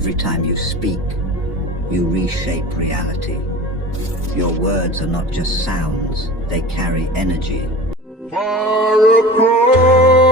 Every time you speak, you reshape reality. Your words are not just sounds, they carry energy. Far across